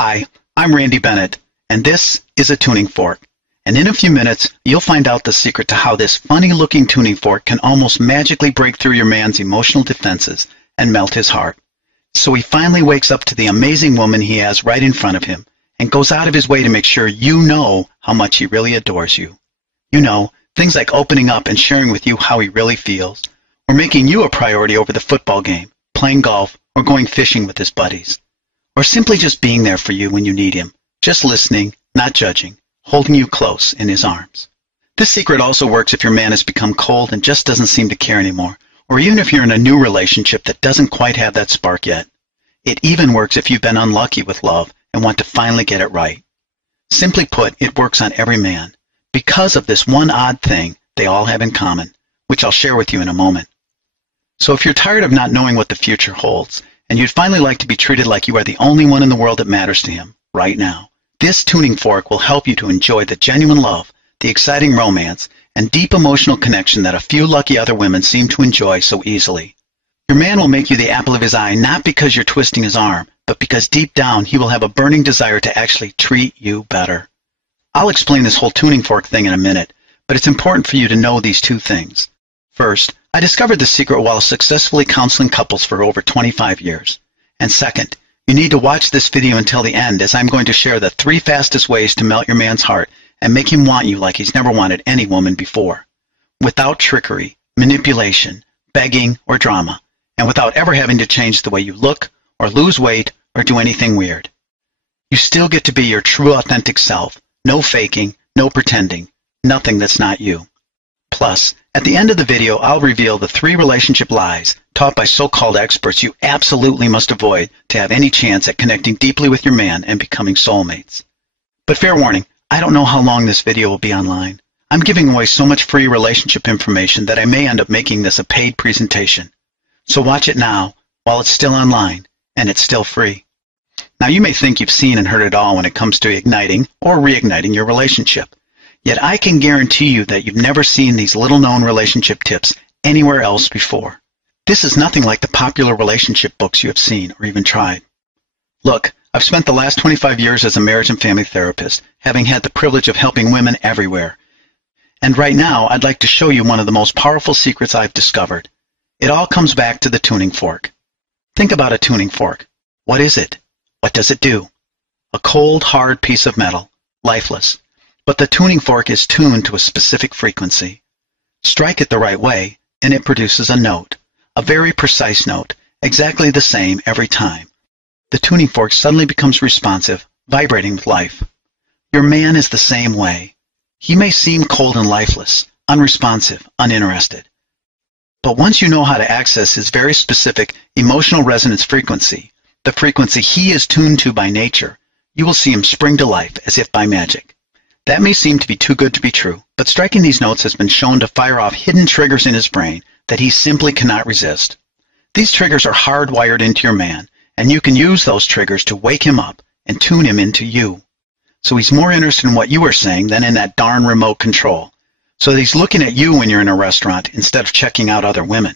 Hi, I'm Randy Bennett, and this is a tuning fork. And in a few minutes, you'll find out the secret to how this funny-looking tuning fork can almost magically break through your man's emotional defenses and melt his heart. So he finally wakes up to the amazing woman he has right in front of him and goes out of his way to make sure you know how much he really adores you. You know, things like opening up and sharing with you how he really feels, or making you a priority over the football game, playing golf, or going fishing with his buddies. Or simply just being there for you when you need him, just listening, not judging, holding you close in his arms. This secret also works if your man has become cold and just doesn't seem to care anymore, or even if you're in a new relationship that doesn't quite have that spark yet. It even works if you've been unlucky with love and want to finally get it right. Simply put, it works on every man, because of this one odd thing they all have in common, which I'll share with you in a moment. So if you're tired of not knowing what the future holds, and you'd finally like to be treated like you are the only one in the world that matters to him, right now, this tuning fork will help you to enjoy the genuine love, the exciting romance, and deep emotional connection that a few lucky other women seem to enjoy so easily. Your man will make you the apple of his eye not because you're twisting his arm, but because deep down he will have a burning desire to actually treat you better. I'll explain this whole tuning fork thing in a minute, but it's important for you to know these two things. First, I discovered the secret while successfully counseling couples for over 25 years. And second, you need to watch this video until the end, as I'm going to share the 3 fastest ways to melt your man's heart and make him want you like he's never wanted any woman before. Without trickery, manipulation, begging, or drama, and without ever having to change the way you look, or lose weight, or do anything weird. You still get to be your true authentic self. No faking, no pretending, nothing that's not you. Plus, at the end of the video, I'll reveal the 3 relationship lies taught by so-called experts you absolutely must avoid to have any chance at connecting deeply with your man and becoming soulmates. But fair warning, I don't know how long this video will be online. I'm giving away so much free relationship information that I may end up making this a paid presentation. So watch it now, while it's still online, and it's still free. Now you may think you've seen and heard it all when it comes to igniting or reigniting your relationship. Yet I can guarantee you that you've never seen these little-known relationship tips anywhere else before. This is nothing like the popular relationship books you have seen or even tried. Look, I've spent the last 25 years as a marriage and family therapist, having had the privilege of helping women everywhere. And right now, I'd like to show you one of the most powerful secrets I've discovered. It all comes back to the tuning fork. Think about a tuning fork. What is it? What does it do? A cold, hard piece of metal, lifeless. But the tuning fork is tuned to a specific frequency. Strike it the right way, and it produces a note, a very precise note, exactly the same every time. The tuning fork suddenly becomes responsive, vibrating with life. Your man is the same way. He may seem cold and lifeless, unresponsive, uninterested. But once you know how to access his very specific emotional resonance frequency, the frequency he is tuned to by nature, you will see him spring to life as if by magic. That may seem to be too good to be true, but striking these notes has been shown to fire off hidden triggers in his brain that he simply cannot resist. These triggers are hardwired into your man, and you can use those triggers to wake him up and tune him into you. So he's more interested in what you are saying than in that darn remote control. So that he's looking at you when you're in a restaurant instead of checking out other women.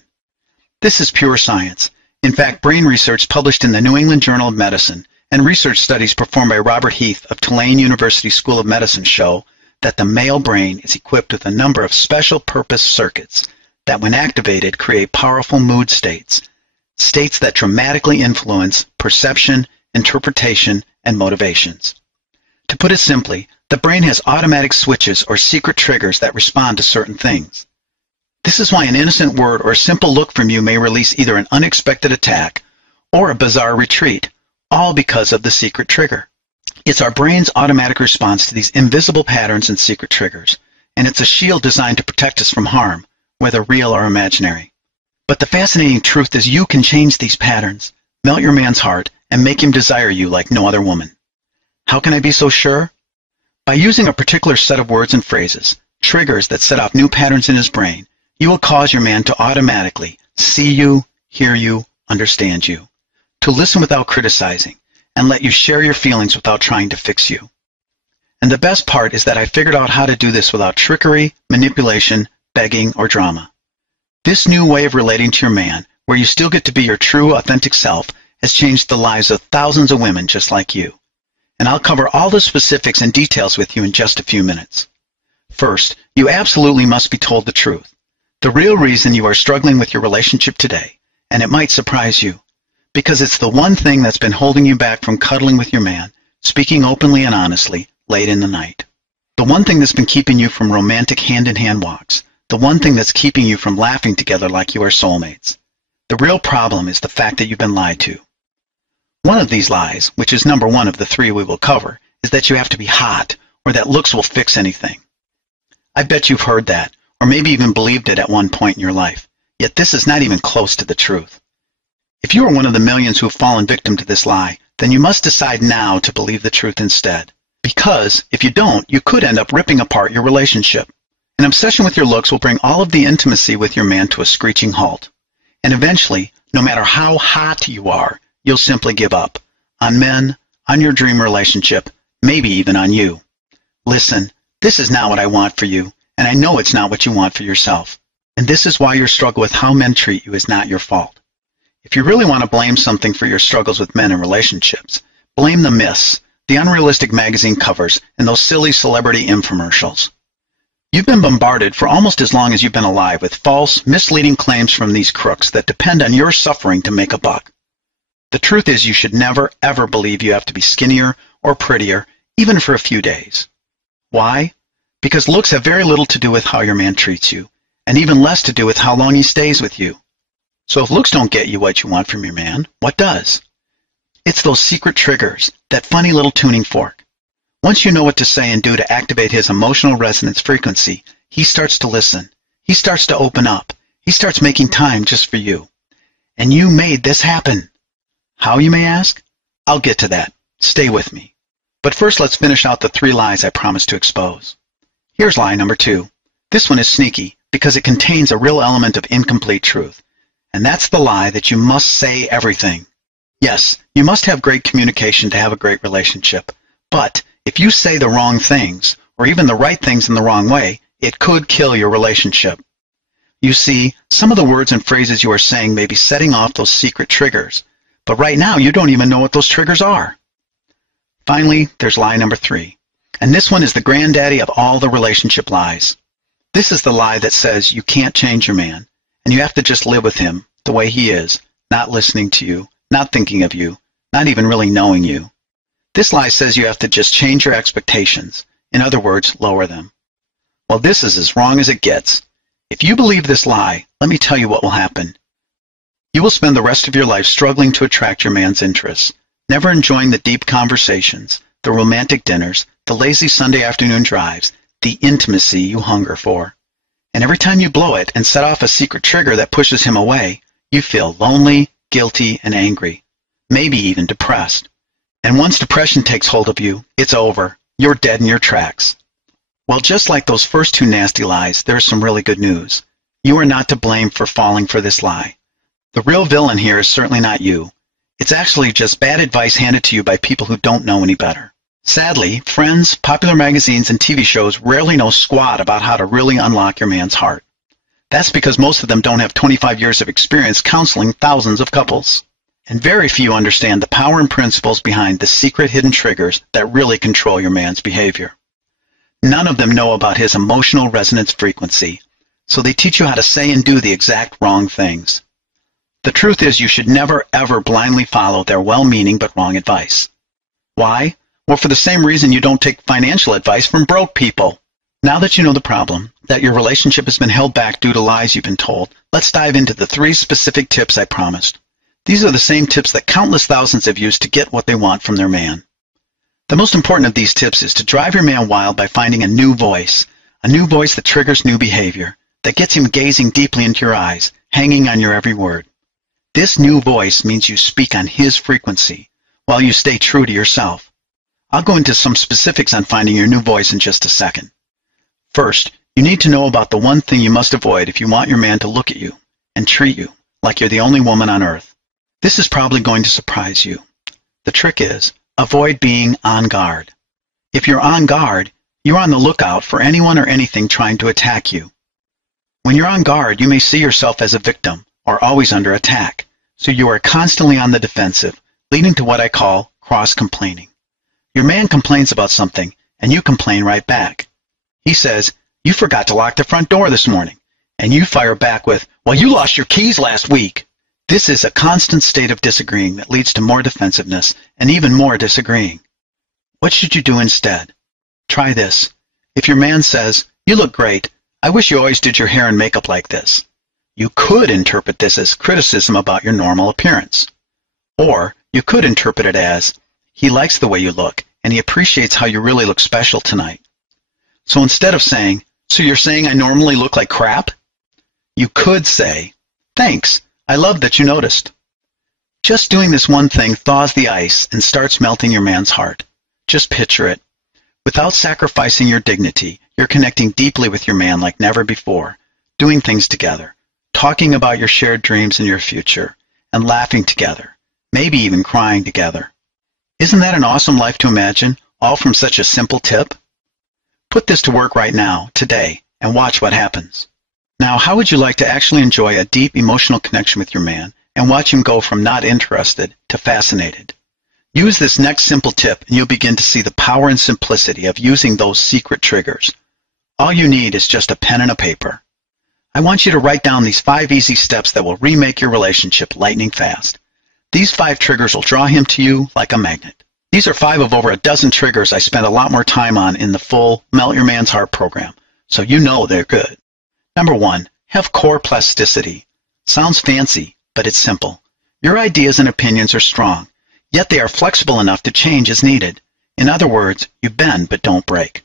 This is pure science. In fact, brain research published in the New England Journal of Medicine and research studies performed by Robert Heath of Tulane University School of Medicine show that the male brain is equipped with a number of special-purpose circuits that, when activated, create powerful mood states, states that dramatically influence perception, interpretation, and motivations. To put it simply, the brain has automatic switches or secret triggers that respond to certain things. This is why an innocent word or a simple look from you may release either an unexpected attack or a bizarre retreat, all because of the secret trigger. It's our brain's automatic response to these invisible patterns and secret triggers, and it's a shield designed to protect us from harm, whether real or imaginary. But the fascinating truth is you can change these patterns, melt your man's heart, and make him desire you like no other woman. How can I be so sure? By using a particular set of words and phrases, triggers that set off new patterns in his brain, you will cause your man to automatically see you, hear you, understand you, to listen without criticizing, and let you share your feelings without trying to fix you. And the best part is that I figured out how to do this without trickery, manipulation, begging, or drama. This new way of relating to your man, where you still get to be your true, authentic self, has changed the lives of thousands of women just like you. and I'll cover all the specifics and details with you in just a few minutes. First, you absolutely must be told the truth. The real reason you are struggling with your relationship today, and it might surprise you, because it's the one thing that's been holding you back from cuddling with your man, speaking openly and honestly, late in the night. The one thing that's been keeping you from romantic hand-in-hand walks. The one thing that's keeping you from laughing together like you are soulmates. The real problem is the fact that you've been lied to. One of these lies, which is number one of the three we will cover, is that you have to be hot, or that looks will fix anything. I bet you've heard that, or maybe even believed it at one point in your life, yet this is not even close to the truth. If you are one of the millions who have fallen victim to this lie, then you must decide now to believe the truth instead. Because, if you don't, you could end up ripping apart your relationship. An obsession with your looks will bring all of the intimacy with your man to a screeching halt. And eventually, no matter how hot you are, you'll simply give up. On men, on your dream relationship, maybe even on you. Listen, this is not what I want for you, and I know it's not what you want for yourself. And this is why your struggle with how men treat you is not your fault. If you really want to blame something for your struggles with men and relationships, blame the myths, the unrealistic magazine covers, and those silly celebrity infomercials. You've been bombarded for almost as long as you've been alive with false, misleading claims from these crooks that depend on your suffering to make a buck. The truth is you should never, ever believe you have to be skinnier or prettier, even for a few days. Why? Because looks have very little to do with how your man treats you, and even less to do with how long he stays with you. So if looks don't get you what you want from your man, what does? It's those secret triggers, that funny little tuning fork. Once you know what to say and do to activate his emotional resonance frequency, he starts to listen. He starts to open up. He starts making time just for you. And you made this happen. How, you may ask? I'll get to that. Stay with me. But first, let's finish out the three lies I promised to expose. Here's lie number 2. This one is sneaky because it contains a real element of incomplete truth. And that's the lie that you must say everything. Yes, you must have great communication to have a great relationship. But if you say the wrong things, or even the right things in the wrong way, it could kill your relationship. You see, some of the words and phrases you are saying may be setting off those secret triggers, but right now you don't even know what those triggers are. Finally, there's lie number 3, and this one is the granddaddy of all the relationship lies. This is the lie that says you can't change your man, and you have to just live with him the way he is, not listening to you, not thinking of you, not even really knowing you. This lie says you have to just change your expectations. In other words, lower them. Well, this is as wrong as it gets. If you believe this lie, let me tell you what will happen. You will spend the rest of your life struggling to attract your man's interests, never enjoying the deep conversations, the romantic dinners, the lazy Sunday afternoon drives, the intimacy you hunger for. And every time you blow it and set off a secret trigger that pushes him away, you feel lonely, guilty, and angry, maybe even depressed. And once depression takes hold of you, it's over. You're dead in your tracks. Well, just like those first 2 nasty lies, there's some really good news. You are not to blame for falling for this lie. The real villain here is certainly not you. It's actually just bad advice handed to you by people who don't know any better. Sadly, friends, popular magazines, and TV shows rarely know squat about how to really unlock your man's heart. That's because most of them don't have 25 years of experience counseling thousands of couples. And very few understand the power and principles behind the secret hidden triggers that really control your man's behavior. None of them know about his emotional resonance frequency, so they teach you how to say and do the exact wrong things. The truth is you should never ever blindly follow their well-meaning but wrong advice. Why? Well, for the same reason you don't take financial advice from broke people. Now that you know the problem, that your relationship has been held back due to lies you've been told, let's dive into the 3 specific tips I promised. These are the same tips that countless thousands have used to get what they want from their man. The most important of these tips is to drive your man wild by finding a new voice that triggers new behavior, that gets him gazing deeply into your eyes, hanging on your every word. This new voice means you speak on his frequency, while you stay true to yourself. I'll go into some specifics on finding your new voice in just a second. First, you need to know about the one thing you must avoid if you want your man to look at you and treat you like you're the only woman on earth. This is probably going to surprise you. The trick is, avoid being on guard. If you're on guard, you're on the lookout for anyone or anything trying to attack you. When you're on guard, you may see yourself as a victim or always under attack, so you are constantly on the defensive, leading to what I call cross-complaining. Your man complains about something, and you complain right back. He says, "You forgot to lock the front door this morning." And you fire back with, "Well, you lost your keys last week." This is a constant state of disagreeing that leads to more defensiveness and even more disagreeing. What should you do instead? Try this. If your man says, "You look great. I wish you always did your hair and makeup like this," you could interpret this as criticism about your normal appearance. Or you could interpret it as, "He likes the way you look, and he appreciates how you really look special tonight." So instead of saying, "So you're saying I normally look like crap?" you could say, "Thanks. I love that you noticed." Just doing this one thing thaws the ice and starts melting your man's heart. Just picture it. Without sacrificing your dignity, you're connecting deeply with your man like never before, doing things together, talking about your shared dreams and your future, and laughing together, maybe even crying together. Isn't that an awesome life to imagine, all from such a simple tip? Put this to work right now, today, and watch what happens. Now, how would you like to actually enjoy a deep emotional connection with your man and watch him go from not interested to fascinated? Use this next simple tip and you'll begin to see the power and simplicity of using those secret triggers. All you need is just a pen and a paper. I want you to write down these 5 easy steps that will remake your relationship lightning fast. These 5 triggers will draw him to you like a magnet. These are 5 of over a dozen triggers I spent a lot more time on in the full Melt Your Man's Heart program, so you know they're good. Number 1, have core plasticity. Sounds fancy, but it's simple. Your ideas and opinions are strong, yet they are flexible enough to change as needed. In other words, you bend but don't break.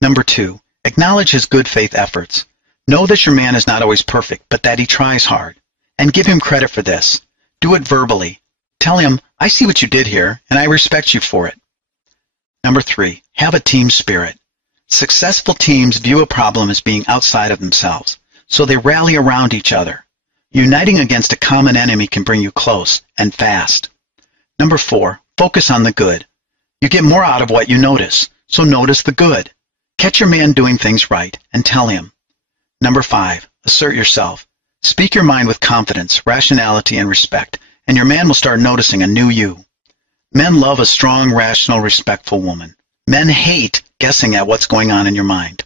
Number 2, acknowledge his good faith efforts. Know that your man is not always perfect, but that he tries hard. And give him credit for this. Do it verbally. Tell him, "I see what you did here, and I respect you for it." Number 3, have a team spirit. Successful teams view a problem as being outside of themselves, so they rally around each other. Uniting against a common enemy can bring you close, and fast. Number 4, focus on the good. You get more out of what you notice, so notice the good. Catch your man doing things right, and tell him. Number 5, assert yourself. Speak your mind with confidence, rationality, and respect, and your man will start noticing a new you. Men love a strong, rational, respectful woman. Men hate guessing at what's going on in your mind.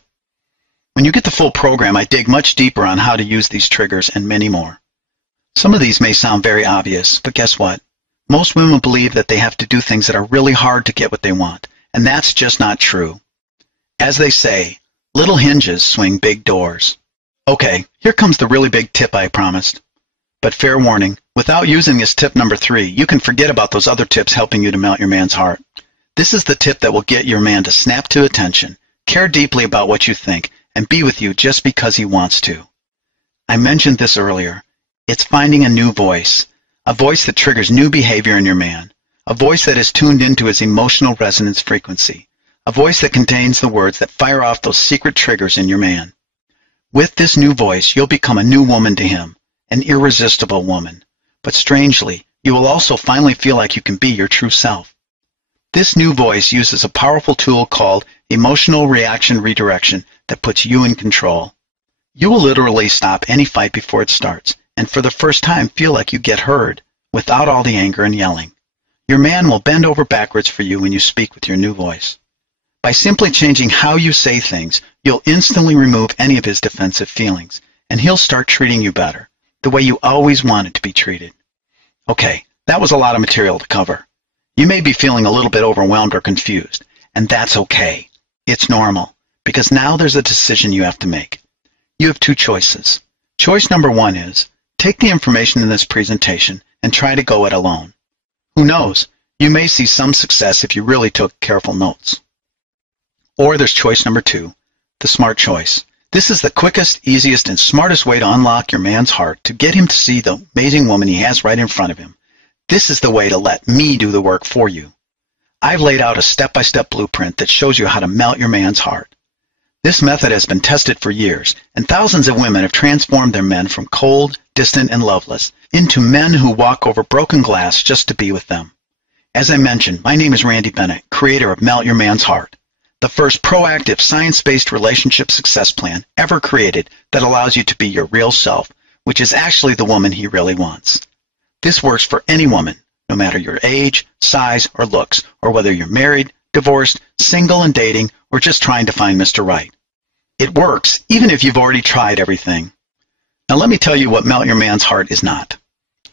When you get the full program, I dig much deeper on how to use these triggers and many more. Some of these may sound very obvious, but guess what? Most women believe that they have to do things that are really hard to get what they want, and that's just not true. As they say, little hinges swing big doors. Okay, here comes the really big tip I promised. But fair warning, without using this tip number 3, you can forget about those other tips helping you to melt your man's heart. This is the tip that will get your man to snap to attention, care deeply about what you think, and be with you just because he wants to. I mentioned this earlier. It's finding a new voice, a voice that triggers new behavior in your man, a voice that is tuned into his emotional resonance frequency, a voice that contains the words that fire off those secret triggers in your man. With this new voice, you'll become a new woman to him, an irresistible woman. But strangely, you will also finally feel like you can be your true self. This new voice uses a powerful tool called emotional reaction redirection that puts you in control. You will literally stop any fight before it starts, and for the first time feel like you get heard, without all the anger and yelling. Your man will bend over backwards for you when you speak with your new voice. By simply changing how you say things, you'll instantly remove any of his defensive feelings, and he'll start treating you better, the way you always wanted to be treated. Okay, that was a lot of material to cover. You may be feeling a little bit overwhelmed or confused, and that's okay. It's normal, because now there's a decision you have to make. You have 2 choices. Choice number 1 is, take the information in this presentation and try to go it alone. Who knows, you may see some success if you really took careful notes. Or there's choice number 2, the smart choice. This is the quickest, easiest, and smartest way to unlock your man's heart, to get him to see the amazing woman he has right in front of him. This is the way to let me do the work for you. I've laid out a step-by-step blueprint that shows you how to melt your man's heart. This method has been tested for years, and thousands of women have transformed their men from cold, distant, and loveless into men who walk over broken glass just to be with them. As I mentioned, my name is Randy Bennett, creator of Melt Your Man's Heart, the first proactive, science-based relationship success plan ever created that allows you to be your real self, which is actually the woman he really wants. This works for any woman, no matter your age, size, or looks, or whether you're married, divorced, single and dating, or just trying to find Mr. Right. It works, even if you've already tried everything. Now let me tell you what Melt Your Man's Heart is not.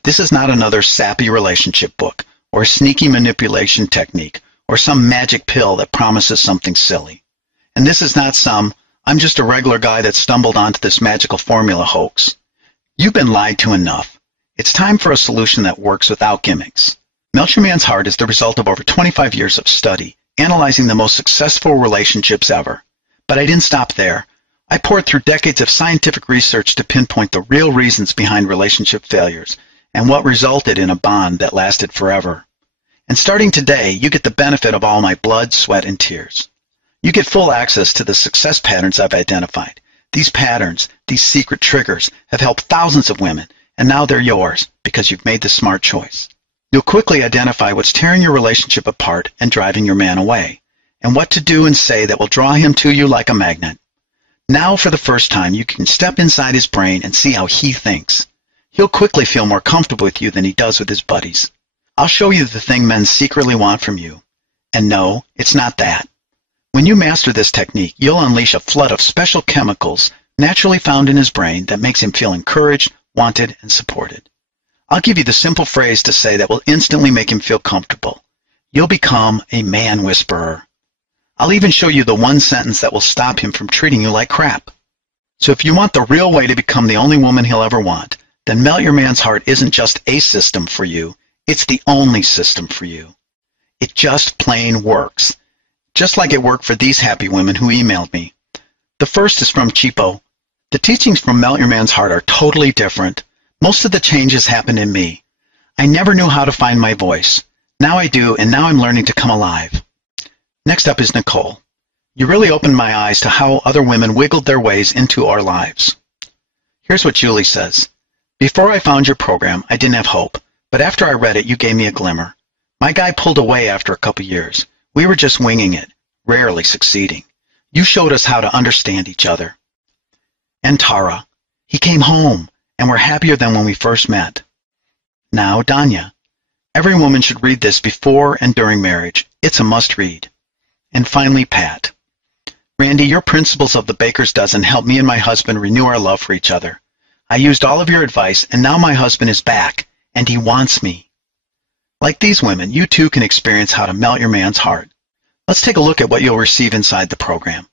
This is not another sappy relationship book, or a sneaky manipulation technique, or some magic pill that promises something silly. And this is not some, I'm just a regular guy that stumbled onto this magical formula hoax. You've been lied to enough. It's time for a solution that works without gimmicks. Melt Your Man's Heart is the result of over 25 years of study, analyzing the most successful relationships ever. But I didn't stop there. I poured through decades of scientific research to pinpoint the real reasons behind relationship failures and what resulted in a bond that lasted forever. And starting today, you get the benefit of all my blood, sweat, and tears. You get full access to the success patterns I've identified. These patterns, these secret triggers, have helped thousands of women, and now they're yours because you've made the smart choice. You'll quickly identify what's tearing your relationship apart and driving your man away, and what to do and say that will draw him to you like a magnet. Now, for the first time, you can step inside his brain and see how he thinks. He'll quickly feel more comfortable with you than he does with his buddies. I'll show you the thing men secretly want from you. And no, it's not that. When you master this technique, you'll unleash a flood of special chemicals naturally found in his brain that makes him feel encouraged, wanted, and supported. I'll give you the simple phrase to say that will instantly make him feel comfortable. You'll become a man whisperer. I'll even show you the one sentence that will stop him from treating you like crap. So if you want the real way to become the only woman he'll ever want, then Melt Your Man's Heart isn't just a system for you, it's the only system for you. It just plain works. Just like it worked for these happy women who emailed me. The first is from Cheapo. The teachings from Melt Your Man's Heart are totally different. Most of the changes happened in me. I never knew how to find my voice. Now I do, and now I'm learning to come alive. Next up is Nicole. You really opened my eyes to how other women wiggled their ways into our lives. Here's what Julie says. Before I found your program, I didn't have hope, but after I read it, you gave me a glimmer. My guy pulled away after a couple years. We were just winging it, rarely succeeding. You showed us how to understand each other. And Tara, he came home, and we're happier than when we first met. Now, Danya. Every woman should read this before and during marriage. It's a must-read. And finally, Pat. Randy, your principles of the baker's dozen helped me and my husband renew our love for each other. I used all of your advice, and now my husband is back, and he wants me. Like these women, you too can experience how to melt your man's heart. Let's take a look at what you'll receive inside the program.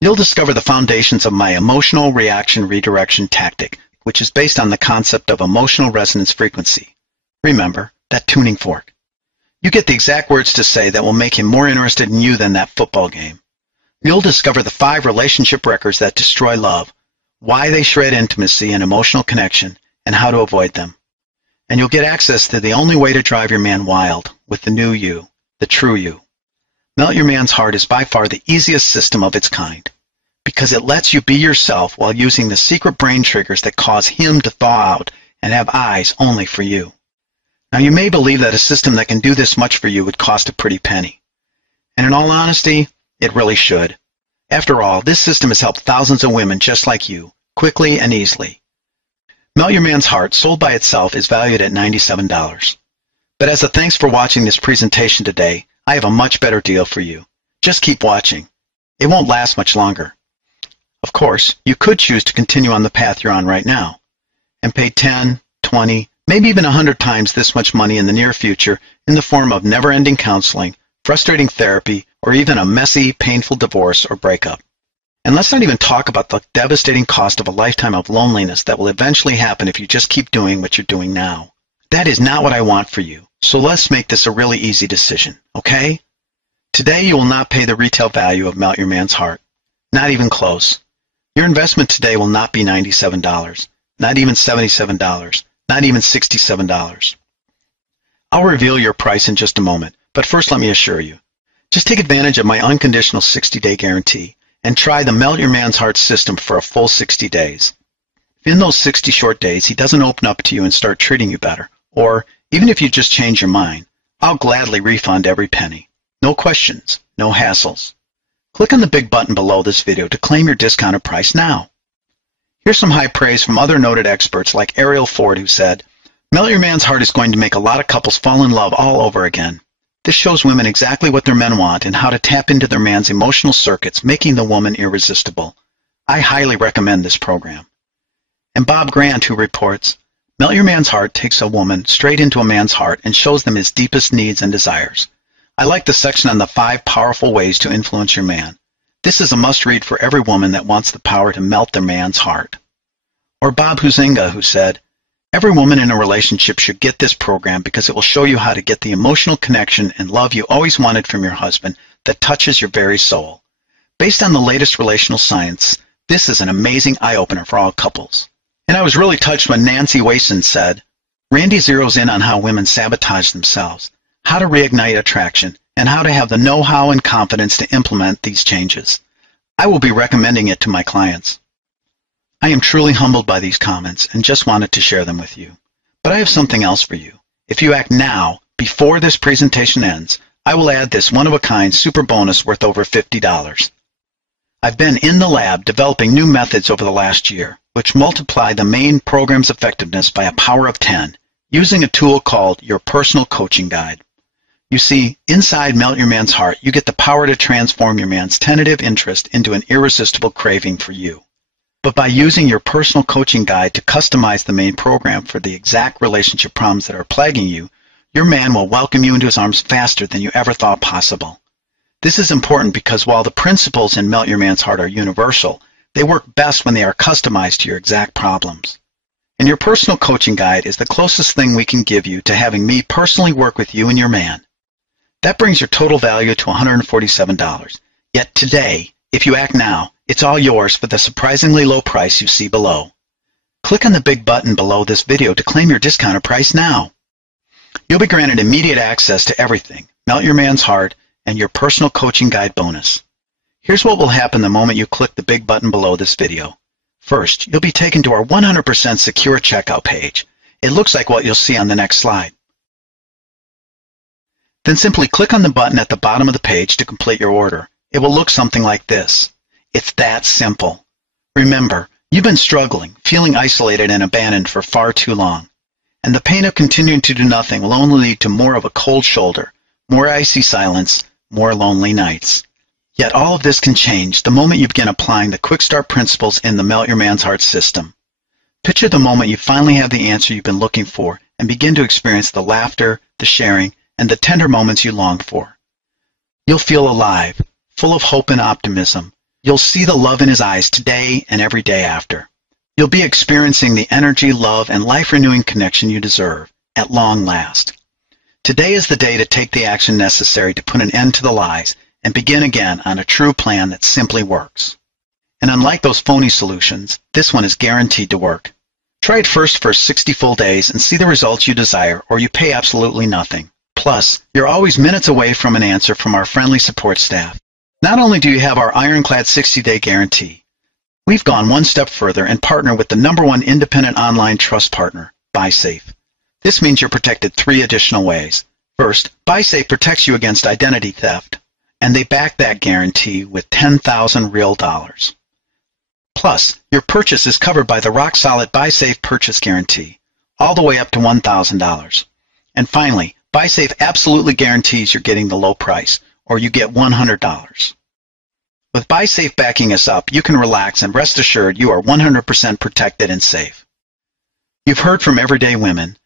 You'll discover the foundations of my emotional reaction redirection tactic, which is based on the concept of emotional resonance frequency. Remember, that tuning fork. You get the exact words to say that will make him more interested in you than that football game. You'll discover the 5 relationship wreckers that destroy love, why they shred intimacy and emotional connection, and how to avoid them. And you'll get access to the only way to drive your man wild, with the new you, the true you. Melt Your Man's Heart is by far the easiest system of its kind, because it lets you be yourself while using the secret brain triggers that cause him to thaw out and have eyes only for you. Now you may believe that a system that can do this much for you would cost a pretty penny. And in all honesty, it really should. After all, this system has helped thousands of women just like you, quickly and easily. Melt Your Man's Heart, sold by itself, is valued at $97. But as a thanks for watching this presentation today, I have a much better deal for you. Just keep watching. It won't last much longer. Of course, you could choose to continue on the path you're on right now and pay 10, 20, maybe even 100 times this much money in the near future in the form of never-ending counseling, frustrating therapy, or even a messy, painful divorce or breakup. And let's not even talk about the devastating cost of a lifetime of loneliness that will eventually happen if you just keep doing what you're doing now. That is not what I want for you, so let's make this a really easy decision, okay? Today you will not pay the retail value of Melt Your Man's Heart. Not even close. Your investment today will not be $97, not even $77, not even $67. I'll reveal your price in just a moment, but first let me assure you. Just take advantage of my unconditional 60-day guarantee and try the Melt Your Man's Heart system for a full 60 days. If in those 60 short days he doesn't open up to you and start treating you better, or even if you just change your mind, I'll gladly refund every penny. No questions, no hassles. Click on the big button below this video to claim your discounted price now. Here's some high praise from other noted experts like Ariel Ford, who said, Melt Your Man's Heart is going to make a lot of couples fall in love all over again. This shows women exactly what their men want and how to tap into their man's emotional circuits, making the woman irresistible. I highly recommend this program. And Bob Grant, who reports, Melt Your Man's Heart takes a woman straight into a man's heart and shows them his deepest needs and desires. I like the section on the 5 powerful ways to influence your man. This is a must-read for every woman that wants the power to melt their man's heart. Or Bob Huizinga, who said, every woman in a relationship should get this program because it will show you how to get the emotional connection and love you always wanted from your husband that touches your very soul. Based on the latest relational science, this is an amazing eye-opener for all couples. And I was really touched when Nancy Wason said, Randy zeroes in on how women sabotage themselves, how to reignite attraction, and how to have the know-how and confidence to implement these changes. I will be recommending it to my clients. I am truly humbled by these comments and just wanted to share them with you. But I have something else for you. If you act now, before this presentation ends, I will add this one-of-a-kind super bonus worth over $50. I've been in the lab developing new methods over the last year, which multiply the main program's effectiveness by a power of 10, using a tool called your personal coaching guide. You see, inside Melt Your Man's Heart, you get the power to transform your man's tentative interest into an irresistible craving for you. But by using your personal coaching guide to customize the main program for the exact relationship problems that are plaguing you, your man will welcome you into his arms faster than you ever thought possible. This is important because while the principles in Melt Your Man's Heart are universal, they work best when they are customized to your exact problems. And your personal coaching guide is the closest thing we can give you to having me personally work with you and your man. That brings your total value to $147. Yet today, if you act now, it's all yours for the surprisingly low price you see below. Click on the big button below this video to claim your discounted price now. You'll be granted immediate access to everything, Melt Your Man's Heart, and your personal coaching guide bonus. Here's what will happen the moment you click the big button below this video. First, you'll be taken to our 100% secure checkout page. It looks like what you'll see on the next slide. Then simply click on the button at the bottom of the page to complete your order. It will look something like this. It's that simple. Remember, you've been struggling, feeling isolated and abandoned for far too long. And the pain of continuing to do nothing will only lead to more of a cold shoulder, more icy silence, more lonely nights. Yet all of this can change the moment you begin applying the quick start principles in the Melt Your Man's Heart system. Picture the moment you finally have the answer you've been looking for and begin to experience the laughter, the sharing, and the tender moments you longed for. You'll feel alive, full of hope and optimism. You'll see the love in his eyes today and every day after. You'll be experiencing the energy, love, and life-renewing connection you deserve, at long last. Today is the day to take the action necessary to put an end to the lies and begin again on a true plan that simply works. And unlike those phony solutions, this one is guaranteed to work. Try it first for 60 full days and see the results you desire, or you pay absolutely nothing. Plus, you're always minutes away from an answer from our friendly support staff. Not only do you have our ironclad 60-day guarantee, we've gone one step further and partnered with the #1 independent online trust partner, BuySafe. This means you're protected 3 additional ways. First, BuySafe protects you against identity theft, and they back that guarantee with 10,000 real dollars. Plus, your purchase is covered by the rock-solid BuySafe purchase guarantee, all the way up to $1,000. And finally, BuySafe absolutely guarantees you're getting the low price, or you get $100. With BuySafe backing us up, you can relax and rest assured you are 100% protected and safe. You've heard from everyday women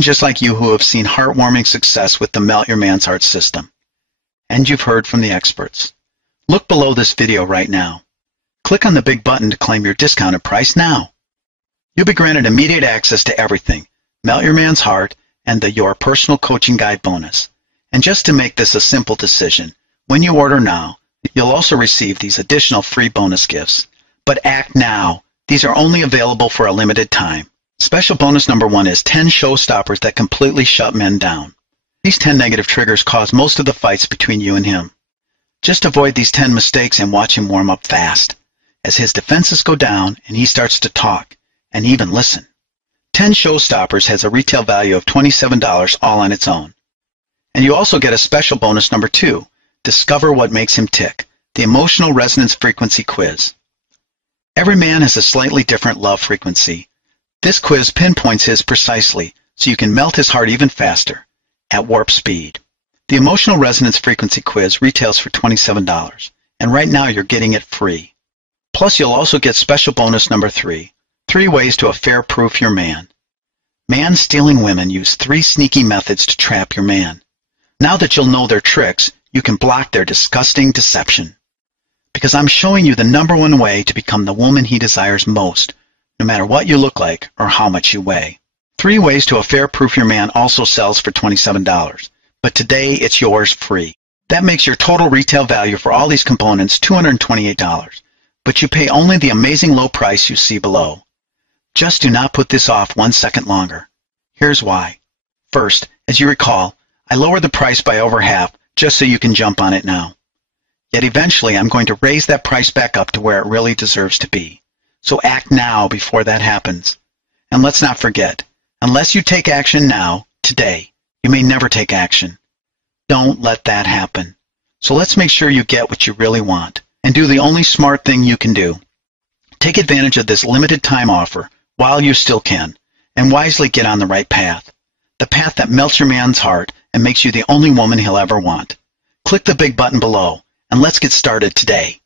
just like you who have seen heartwarming success with the Melt Your Man's Heart system. And you've heard from the experts. Look below this video right now. Click on the big button to claim your discounted price now. You'll be granted immediate access to everything, Melt Your Man's Heart, and the Your Personal Coaching Guide bonus. And just to make this a simple decision, when you order now, you'll also receive these additional free bonus gifts. But act now. These are only available for a limited time. Special bonus #1 is 10 showstoppers that completely shut men down. These 10 negative triggers cause most of the fights between you and him. Just avoid these 10 mistakes and watch him warm up fast, as his defenses go down and he starts to talk and even listen. 10 showstoppers has a retail value of $27 all on its own. And you also get a special bonus #2, Discover What Makes Him Tick, the Emotional Resonance Frequency Quiz. Every man has a slightly different love frequency. This quiz pinpoints his precisely, so you can melt his heart even faster, at warp speed. The Emotional Resonance Frequency Quiz retails for $27, and right now you're getting it free. Plus, you'll also get special bonus number 3, 3 ways to affair-proof your man. Man-stealing women use 3 sneaky methods to trap your man. Now that you'll know their tricks, you can block their disgusting deception. Because I'm showing you the number 1 way to become the woman he desires most, no matter what you look like or how much you weigh. 3 ways to affair-proof your man also sells for $27, but today it's yours free. That makes your total retail value for all these components $228, but you pay only the amazing low price you see below. Just do not put this off 1 second longer. Here's why. First, as you recall, I lowered the price by over half just so you can jump on it now. Yet eventually I'm going to raise that price back up to where it really deserves to be. So act now before that happens. And let's not forget, unless you take action now, today, you may never take action. Don't let that happen. So let's make sure you get what you really want, and do the only smart thing you can do. Take advantage of this limited time offer while you still can, and wisely get on the right path. The path that melts your man's heart and makes you the only woman he'll ever want. Click the big button below, and let's get started today.